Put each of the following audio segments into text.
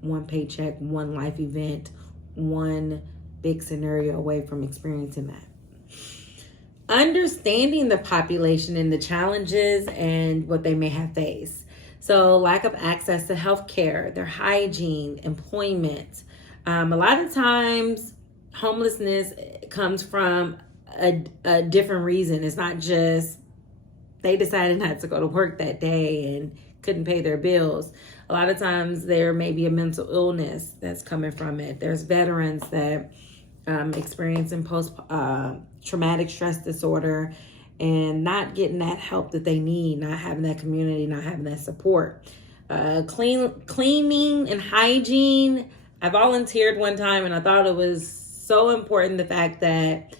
one paycheck, one life event, one big scenario away from experiencing that. Understanding the population and the challenges and what they may have faced. So lack of access to health care, their hygiene, employment. A lot of times homelessness comes from a different reason. It's not just they decided not to go to work that day and couldn't pay their bills. A lot of times there may be a mental illness that's coming from it. There's veterans that experiencing post-traumatic stress disorder and not getting that help that they need, not having that community, not having that support. Cleaning and hygiene. I volunteered one time and I thought it was so important, the fact that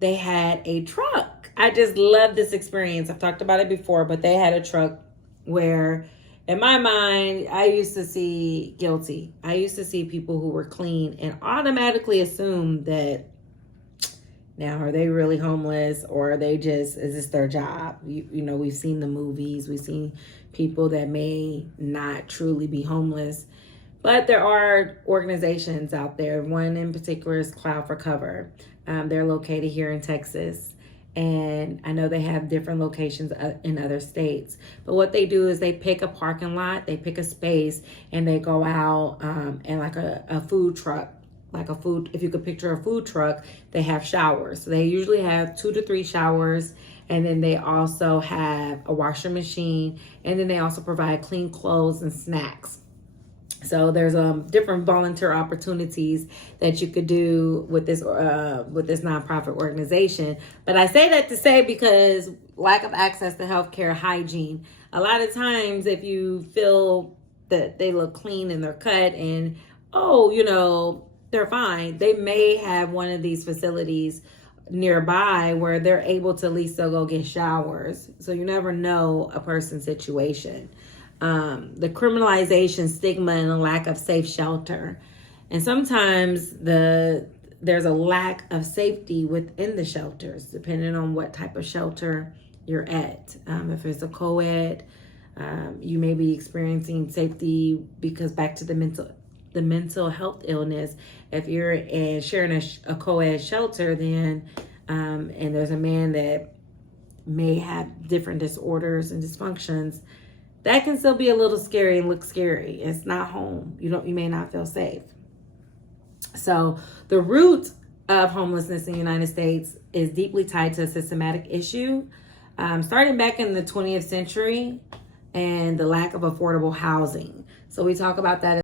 they had a truck. I just love this experience. I've talked about it before, but they had a truck where, in my mind, I used to see guilty. I used to see people who were clean and automatically assume that, now, are they really homeless, or are they just, is this their job? You know, we've seen the movies. We've seen people that may not truly be homeless. But there are organizations out there. One in particular is Cloud for Cover. They're located here in Texas. And I know they have different locations in other states. But what they do is they pick a parking lot, they pick a space, and they go out and like a food truck. If you could picture a food truck, they have showers. So they usually have 2 to 3 showers. And then they also have a washing machine. And then they also provide clean clothes and snacks. So there's different volunteer opportunities that you could do with this nonprofit organization. But I say that to say, because lack of access to healthcare, hygiene. A lot of times, if you feel that they look clean and they're cut and, they're fine, they may have one of these facilities nearby where they're able to at least still go get showers. So you never know a person's situation. The criminalization, stigma, and the lack of safe shelter. And sometimes there's a lack of safety within the shelters, depending on what type of shelter you're at. If it's a co-ed, you may be experiencing safety because back to the mental health illness. If you're sharing a co-ed shelter, then and there's a man that may have different disorders and dysfunctions, that can still be a little scary and look scary. It's not home. You may not feel safe. So the root of homelessness in the United States is deeply tied to a systematic issue, starting back in the 20th century, and the lack of affordable housing. So we talk about that